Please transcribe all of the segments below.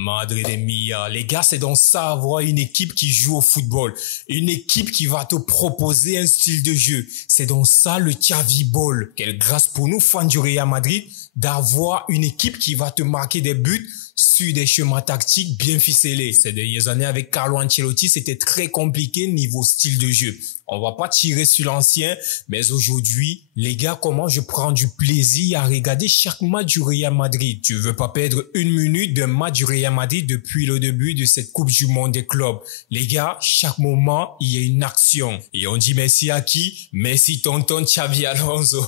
Madre de mia, les gars, c'est donc ça avoir une équipe qui joue au football. Une équipe qui va te proposer un style de jeu. C'est donc ça le Xavi Ball. Quelle grâce pour nous, fans du Real Madrid, d'avoir une équipe qui va te marquer des buts sur des chemins tactiques bien ficelés. Ces dernières années avec Carlo Ancelotti, c'était très compliqué niveau style de jeu. On va pas tirer sur l'ancien, mais aujourd'hui, les gars, comment je prends du plaisir à regarder chaque match du Real Madrid. Tu veux pas perdre une minute d'un match du Real Madrid depuis le début de cette Coupe du Monde des clubs. Les gars, chaque moment, il y a une action. Et on dit merci à qui? Merci tonton Xavi Alonso.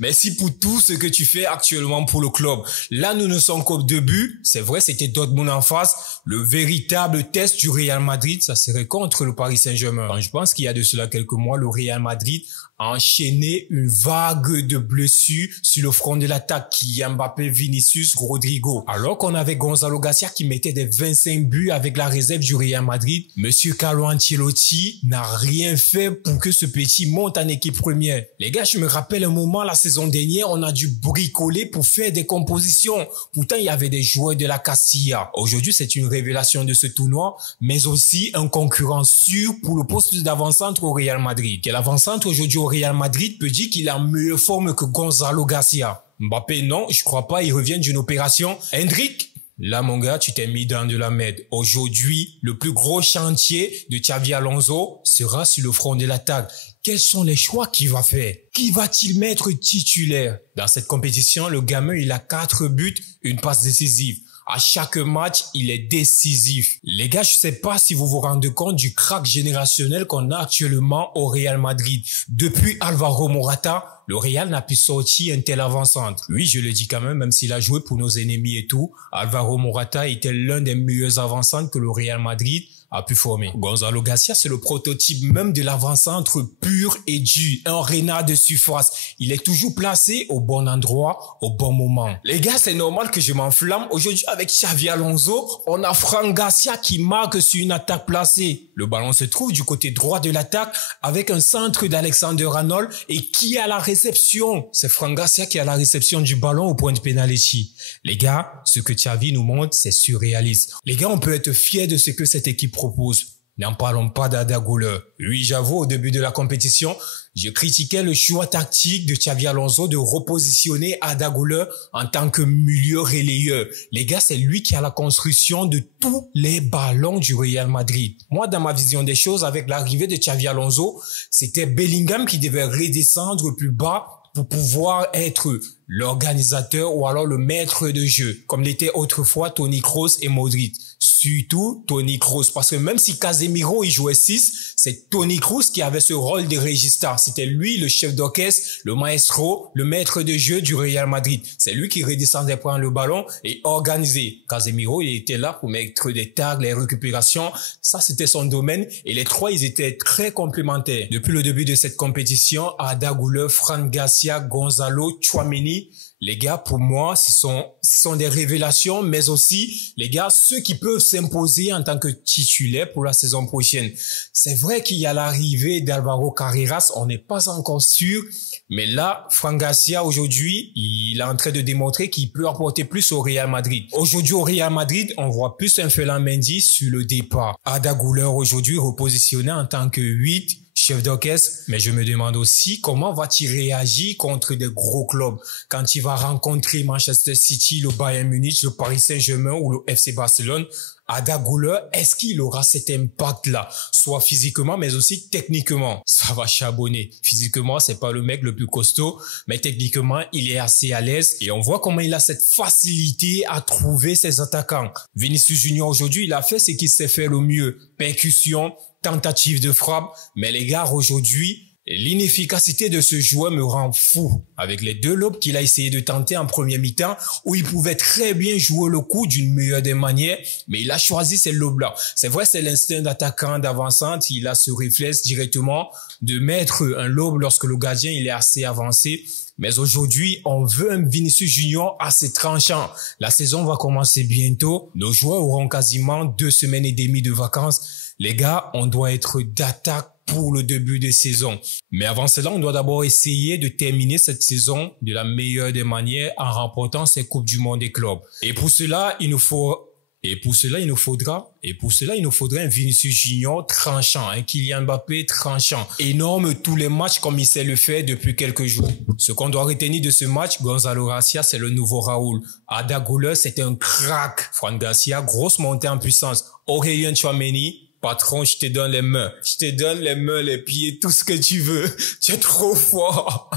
Merci pour tout ce que tu fais actuellement pour le club. Là, nous ne sommes qu'au début. C'est vrai, c'était Dortmund en face. Le véritable test du Real Madrid, ça serait contre le Paris Saint-Germain. Je pense qu'il y a de cela quelques mois, le Real Madrid a enchaîné une vague de blessures sur le front de l'attaque, Kylian Mbappé, Vinicius, Rodrigo. Alors qu'on avait Gonzalo Garcia qui mettait des 25 buts avec la réserve du Real Madrid, Monsieur Carlo Ancelotti n'a rien fait pour que ce petit monte en équipe première. Les gars, je me rappelle un moment, la saison dernière, on a dû bricoler pour faire des compositions. Pourtant, il y avait des joueurs de la Castilla. Aujourd'hui, c'est une révélation de ce tournoi, mais aussi un concurrent sûr pour le poste d'avant-centre au Real Madrid. Quel avant-centre aujourd'hui au Real Madrid peut dire qu'il a meilleure forme que Gonzalo Garcia? Mbappé, non, je crois pas, il revient d'une opération. Hendrik, là, mon gars, tu t'es mis dans de la merde. Aujourd'hui, le plus gros chantier de Xavi Alonso sera sur le front de l'attaque. Quels sont les choix qu'il va faire? Qui va-t-il mettre titulaire? Dans cette compétition, le gamin, il a 4 buts, une passe décisive. À chaque match, il est décisif. Les gars, je sais pas si vous vous rendez compte du crack générationnel qu'on a actuellement au Real Madrid. Depuis Alvaro Morata, le Real n'a pu sortir un tel avant-centre. Oui, je le dis quand même s'il a joué pour nos ennemis et tout, Alvaro Morata était l'un des meilleurs avant-centres que le Real Madrid a pu former. Gonzalo Garcia, c'est le prototype même de l'avant-centre pur et dur. Un renard de surface. Il est toujours placé au bon endroit, au bon moment. Les gars, c'est normal que je m'enflamme. Aujourd'hui, avec Xavi Alonso, on a Fran Garcia qui marque sur une attaque placée. Le ballon se trouve du côté droit de l'attaque avec un centre d'Alexander Arnold et qui a la réception? C'est Fran Garcia qui a la réception du ballon au point de pénalty. Les gars, ce que Xavi nous montre, c'est surréaliste. Les gars, on peut être fiers de ce que cette équipe propose. N'en parlons pas d'Arda Güler. Oui, j'avoue, au début de la compétition, je critiquais le choix tactique de Xavi Alonso de repositionner Arda Güler en tant que milieu relayeur. Les gars, c'est lui qui a la construction de tous les ballons du Real Madrid. Moi, dans ma vision des choses, avec l'arrivée de Xavi Alonso, c'était Bellingham qui devait redescendre plus bas pour pouvoir être l'organisateur ou alors le maître de jeu, comme l'était autrefois Toni Kroos et Modric. Surtout Toni Kroos, parce que même si Casemiro il jouait 6, c'est Toni Kroos qui avait ce rôle de régisseur. C'était lui le chef d'orchestre, le maestro, le maître de jeu du Real Madrid. C'est lui qui redescendait prendre le ballon et organiser. Casemiro, il était là pour mettre des tags, les récupérations. Ça, c'était son domaine. Et les trois, ils étaient très complémentaires. Depuis le début de cette compétition, Arda Güler, Fran Garcia, Gonzalo, Tchouaméni, les gars, pour moi, ce sont des révélations, mais aussi, les gars, ceux qui peuvent s'imposer en tant que titulaires pour la saison prochaine. C'est vrai qu'il y a l'arrivée d'Alvaro Carreras, on n'est pas encore sûr, mais là, Fran Garcia, aujourd'hui, il est en train de démontrer qu'il peut apporter plus au Real Madrid. Aujourd'hui, au Real Madrid, on voit plus un Ferland Mendy sur le départ. Arda Güler, aujourd'hui, repositionné en tant que 8, chef d'orchestre, mais je me demande aussi comment va-t-il réagir contre des gros clubs quand il va rencontrer Manchester City, le Bayern Munich, le Paris Saint-Germain ou le FC Barcelone. Arda Güler, est-ce qu'il aura cet impact-là, soit physiquement, mais aussi techniquement? Ça va charbonner. Physiquement, c'est pas le mec le plus costaud, mais techniquement, il est assez à l'aise et on voit comment il a cette facilité à trouver ses attaquants. Vinicius Junior, aujourd'hui, il a fait ce qu'il sait faire le mieux. Percussion, tentative de frappe, mais les gars, aujourd'hui, l'inefficacité de ce joueur me rend fou. Avec les 2 lobes qu'il a essayé de tenter en première mi-temps, où il pouvait très bien jouer le coup d'une meilleure des manières, mais il a choisi ces lobes-là. C'est vrai, c'est l'instinct d'attaquant d'avant-centre, il a ce réflexe directement de mettre un lobe lorsque le gardien il est assez avancé. Mais aujourd'hui, on veut un Vinicius Junior assez tranchant. La saison va commencer bientôt. Nos joueurs auront quasiment 2 semaines et demie de vacances. Les gars, on doit être d'attaque pour le début de saison. Mais avant cela, on doit d'abord essayer de terminer cette saison de la meilleure des manières en remportant ces Coupes du Monde des clubs. Et pour cela, il nous faut Et pour cela, il nous faudra un Vinicius Junior tranchant, un Kylian Mbappé tranchant. Énorme tous les matchs comme il sait le faire depuis quelques jours. Ce qu'on doit retenir de ce match, Gonzalo Garcia, c'est le nouveau Raoul. Arda Güler, c'est un crack. Fran Garcia, grosse montée en puissance. Aurélien Tchouaméni, patron, je te donne les mains. Je te donne les mains, les pieds, tout ce que tu veux. Tu es trop fort.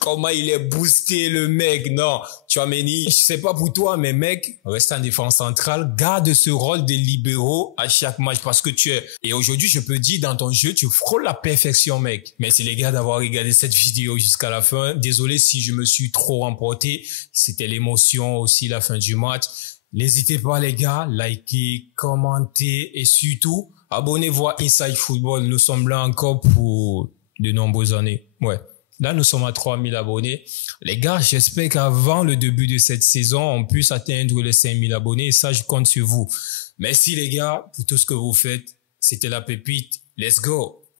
Comment il est boosté, le mec. Non, Tchouaméni, je sais pas pour toi, mais mec, reste en défense centrale, garde ce rôle de libéraux à chaque match parce que tu es... Et aujourd'hui, je peux dire, dans ton jeu, tu frôles la perfection, mec. Merci les gars d'avoir regardé cette vidéo jusqu'à la fin. Désolé si je me suis trop emporté. C'était l'émotion aussi, la fin du match. N'hésitez pas, les gars, likez, commentez et surtout, abonnez-vous à Inside Football. Nous sommes là encore pour de nombreuses années. Ouais. Là, nous sommes à 3000 abonnés. Les gars, j'espère qu'avant le début de cette saison, on puisse atteindre les 5000 abonnés. Et ça, je compte sur vous. Merci les gars pour tout ce que vous faites. C'était la pépite. Let's go.